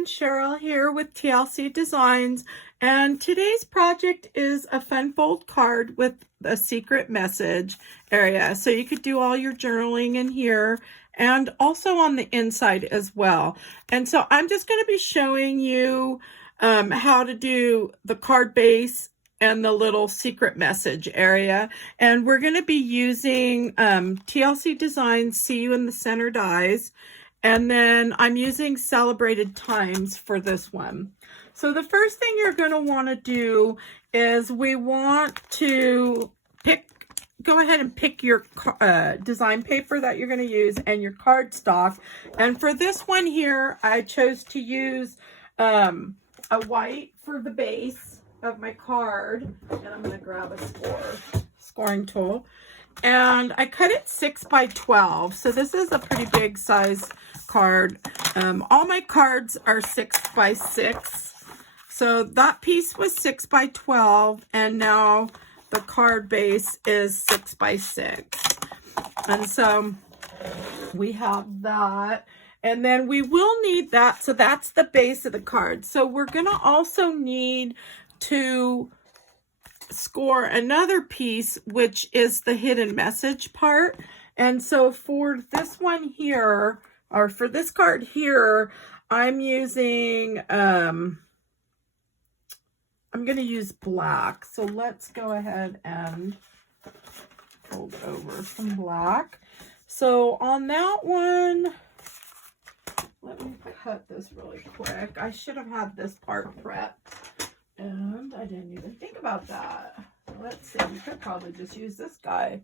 everyone, Cheryl here with TLC Designs, and today's project is a fun fold card with a secret message area. So you could do all your journaling in here and also on the inside as well. And so I'm just going to be showing you how to do the card base and the little secret message area. And we're going to be using TLC Designs See in the center dies. And then I'm using Celebrated Times for this one. So the first thing you're going to want to do is we want to go ahead and pick your design paper that you're going to use and your cardstock. And for this one here, I chose to use a white for the base of my card. And I'm going to grab a scoring tool. And I cut it 6 by 12. So this is a pretty big size card. All my cards are 6 by 6. So that piece was 6 by 12. And now the card base is 6 by 6. And so we have that. And then we will need that. So that's the base of the card. So we're going to also need to score another piece, which is the hidden message part. And so for this one here, or for this card here, I'm using, I'm going to use black. So let's go ahead and fold over some black. So on that one, let me cut this really quick. I should have had this part prepped. And I didn't even think about that. Let's see, we could probably just use this guy.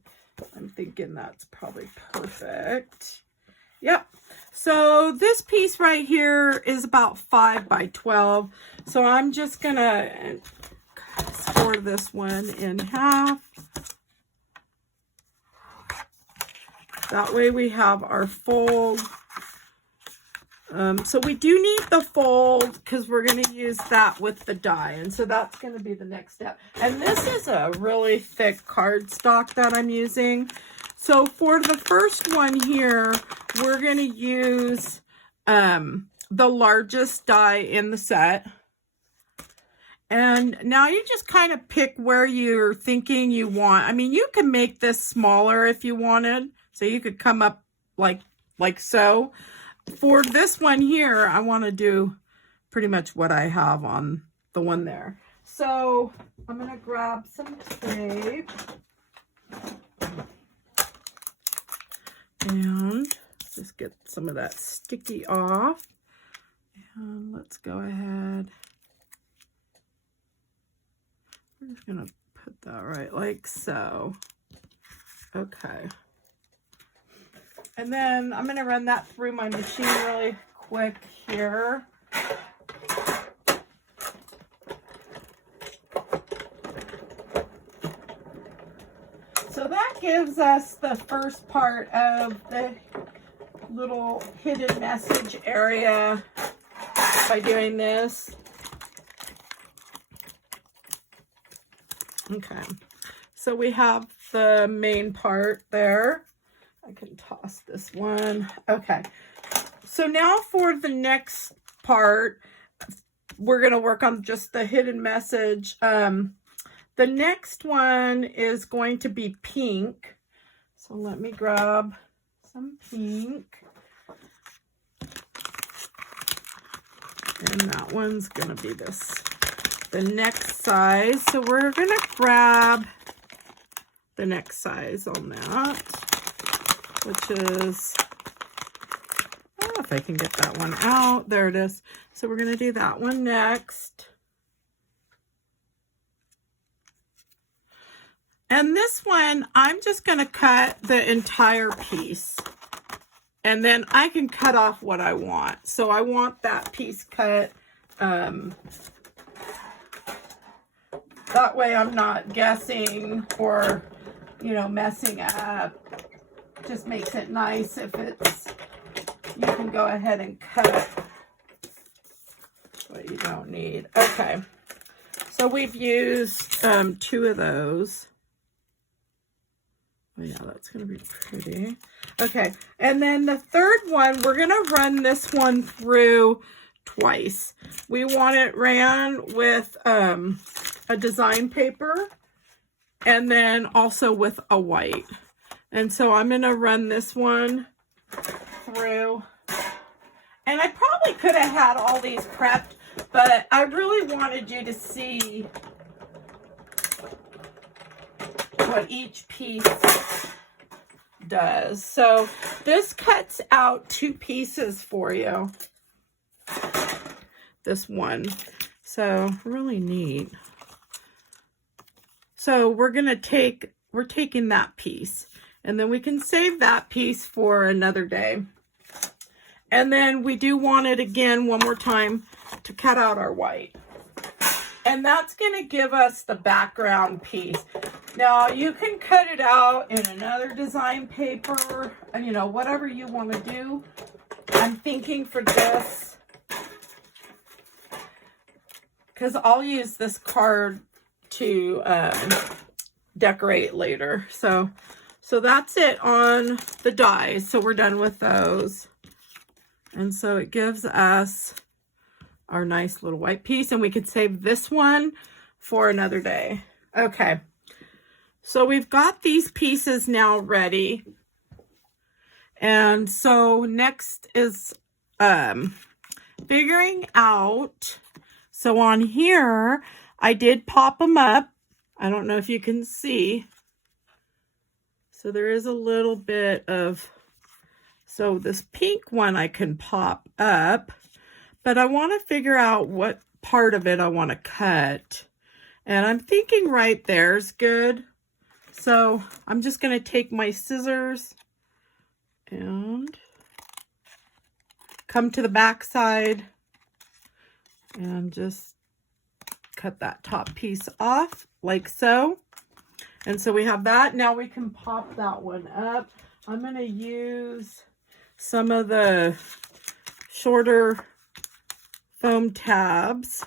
I'm thinking that's probably perfect. Yep. So this piece right here is about 5 by 12. So I'm just going to score this one in half. That way we have our fold. So we do need the fold because we're going to use that with the die. And so that's going to be the next step. And this is a really thick cardstock that I'm using. So for the first one here, we're going to use the largest die in the set. And now you just kind of pick where you're thinking you want. I mean, you can make this smaller if you wanted. So you could come up like so. For this one here, I want to do pretty much what I have on the one there. So I'm going to grab some tape and just get some of that sticky off. And let's go ahead. We're just going to put that right like so. Okay. And then I'm going to run that through my machine really quick here. So that gives us the first part of the little hidden message area by doing this. Okay. So we have the main part there. I can toss this one. Okay. So now for the next part, we're going to work on just the hidden message. The next one is going to be pink. So let me grab some pink. And that one's going to be the next size. So we're going to grab the next size on that, which is, I don't know if I can get that one out. There it is. So we're going to do that one next. And this one, I'm just going to cut the entire piece. And then I can cut off what I want. So I want that piece cut. That way I'm not guessing or, you know, messing up. Just makes it nice if it's, you can go ahead and cut what you don't need. Okay, so we've used 2 of those. Oh yeah, that's going to be pretty. Okay, and then the third one, we're going to run this one through twice. We want it ran with a design paper and then also with a white. And so I'm going to run this one through. And I probably could have had all these prepped, but I really wanted you to see what each piece does. So this cuts out 2 pieces for you. This one. So really neat. So we're taking that piece, and then we can save that piece for another day. And then we do want it again one more time to cut out our white. And that's going to give us the background piece. Now you can cut it out in another design paper, you know, whatever you want to do. I'm thinking for this, because I'll use this card to decorate later. So that's it on the dies. So we're done with those. And so it gives us our nice little white piece, and we could save this one for another day. Okay. So we've got these pieces now ready. And so next is figuring out. So on here, I did pop them up. I don't know if you can see. So there is a little bit of, so this pink one I can pop up, but I want to figure out what part of it I want to cut. And I'm thinking right there's good. So I'm just going to take my scissors and come to the back side and just cut that top piece off like so. And so we have that. Now we can pop that one up. I'm going to use some of the shorter foam tabs.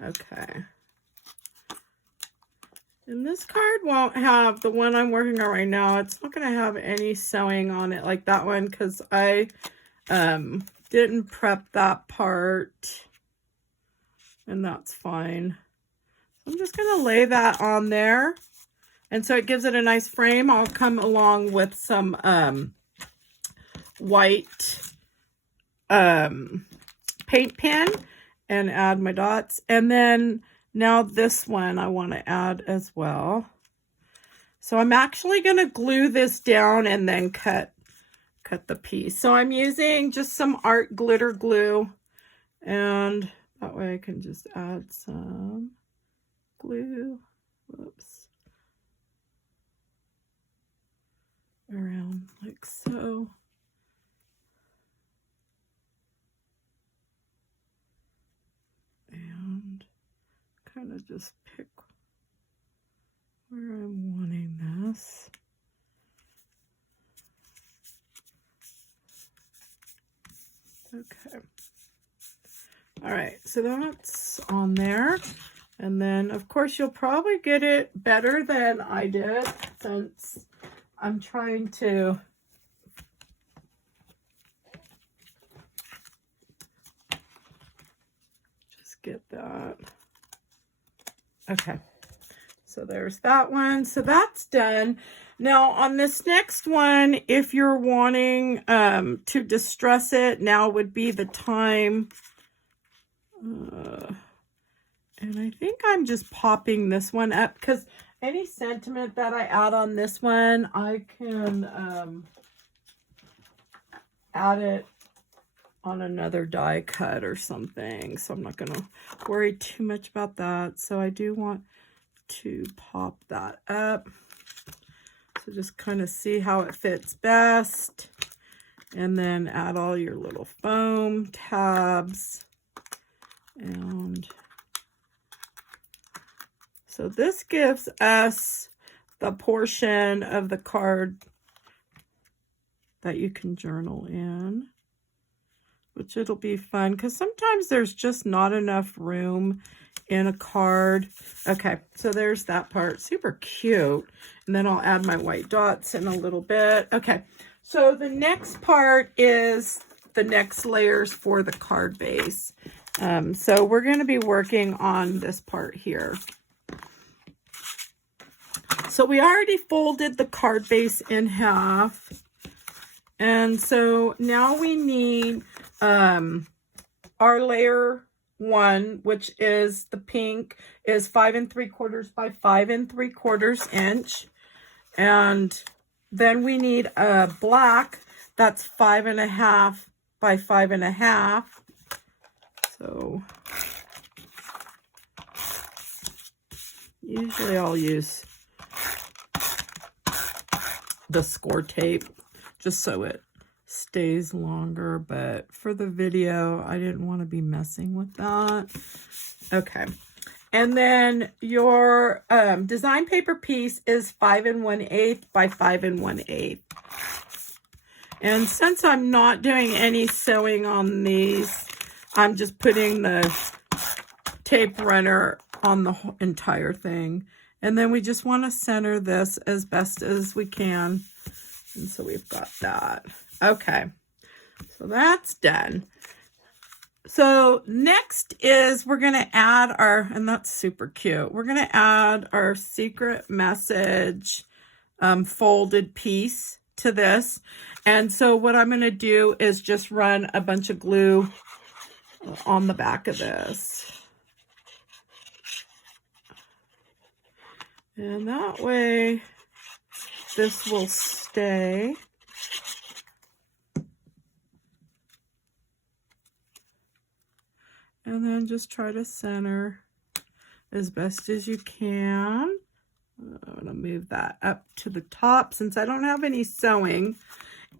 Okay. And this card won't have, the one I'm working on right now, it's not going to have any sewing on it like that one because I didn't prep that part, and that's fine. So I'm just going to lay that on there, and so it gives it a nice frame. I'll come along with some white paint pen and add my dots, and then now this one I want to add as well. So I'm actually going to glue this down and then cut the piece. So I'm using just some art glitter glue, and that way I can just add some glue. Whoops. Around like so. And kind of just pick where I'm wanting this. Okay. All right, so that's on there. And then, of course, you'll probably get it better than I did since I'm trying to just get that. Okay, so there's that one. So that's done. Now on this next one, if you're wanting to distress it, now would be the time. And I think I'm just popping this one up because any sentiment that I add on this one, I can add it on another die cut or something. So I'm not going to worry too much about that. So I do want to pop that up. So just kind of see how it fits best. And then add all your little foam tabs. And so this gives us the portion of the card that you can journal in, which it'll be fun because sometimes there's just not enough room in a card. Okay, so there's that part. Super cute. And then I'll add my white dots in a little bit. Okay, so the next part is the next layers for the card base. So we're going to be working on this part here. So we already folded the card base in half. And so now we need our layer 1, which is the pink, is 5 3/4 by 5 3/4 inch. And then we need a black that's 5 1/2 by 5 1/2. So usually I'll use the score tape just so it stays longer, but for the video I didn't want to be messing with that. Okay, and then your design paper piece is 5 1/8 by 5 1/8. And since I'm not doing any sewing on these, I'm just putting the tape runner on the entire thing. And then we just want to center this as best as we can. And so we've got that. Okay, so that's done. So next is we're going to add our, and that's super cute, we're going to add our secret message folded piece to this. And so what I'm going to do is just run a bunch of glue on the back of this. And that way this will stay. And then just try to center as best as you can. I'm going to move that up to the top since I don't have any sewing.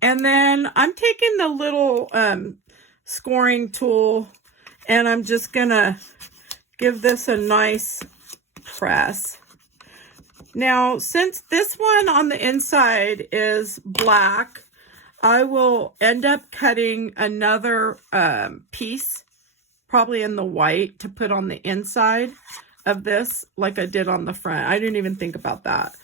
And then I'm taking the little scoring tool and I'm just going to give this a nice press. Now, since this one on the inside is black, I will end up cutting another piece, probably in the white, to put on the inside of this like I did on the front. I didn't even think about that.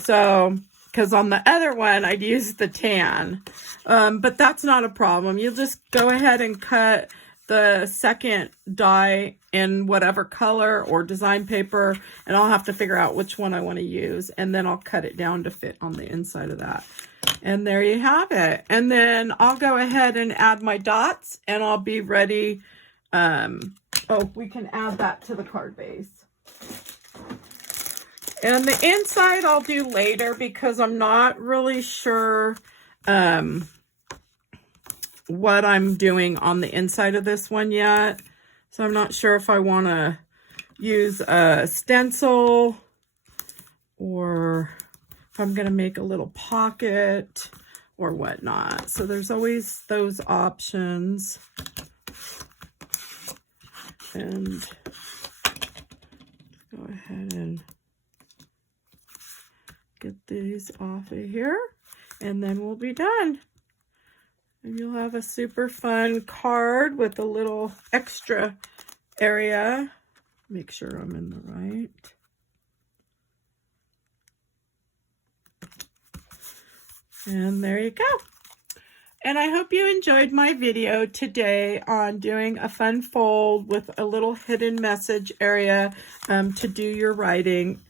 So, because on the other one, I'd use the tan. But that's not a problem. You'll just go ahead and cut the second die in whatever color or design paper, and I'll have to figure out which one I want to use, and then I'll cut it down to fit on the inside of that. And there you have it. And then I'll go ahead and add my dots, and I'll be ready. Oh, we can add that to the card base. And the inside I'll do later because I'm not really sure what I'm doing on the inside of this one yet. So I'm not sure if I want to use a stencil or if I'm going to make a little pocket or whatnot. So there's always those options. And go ahead and get these off of here, and then we'll be done. And you'll have a super fun card with a little extra area. Make sure I'm in the right. And there you go. And I hope you enjoyed my video today on doing a fun fold with a little hidden message area to do your writing.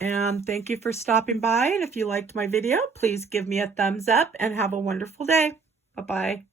And thank you for stopping by. And if you liked my video, please give me a thumbs up and have a wonderful day. Bye-bye.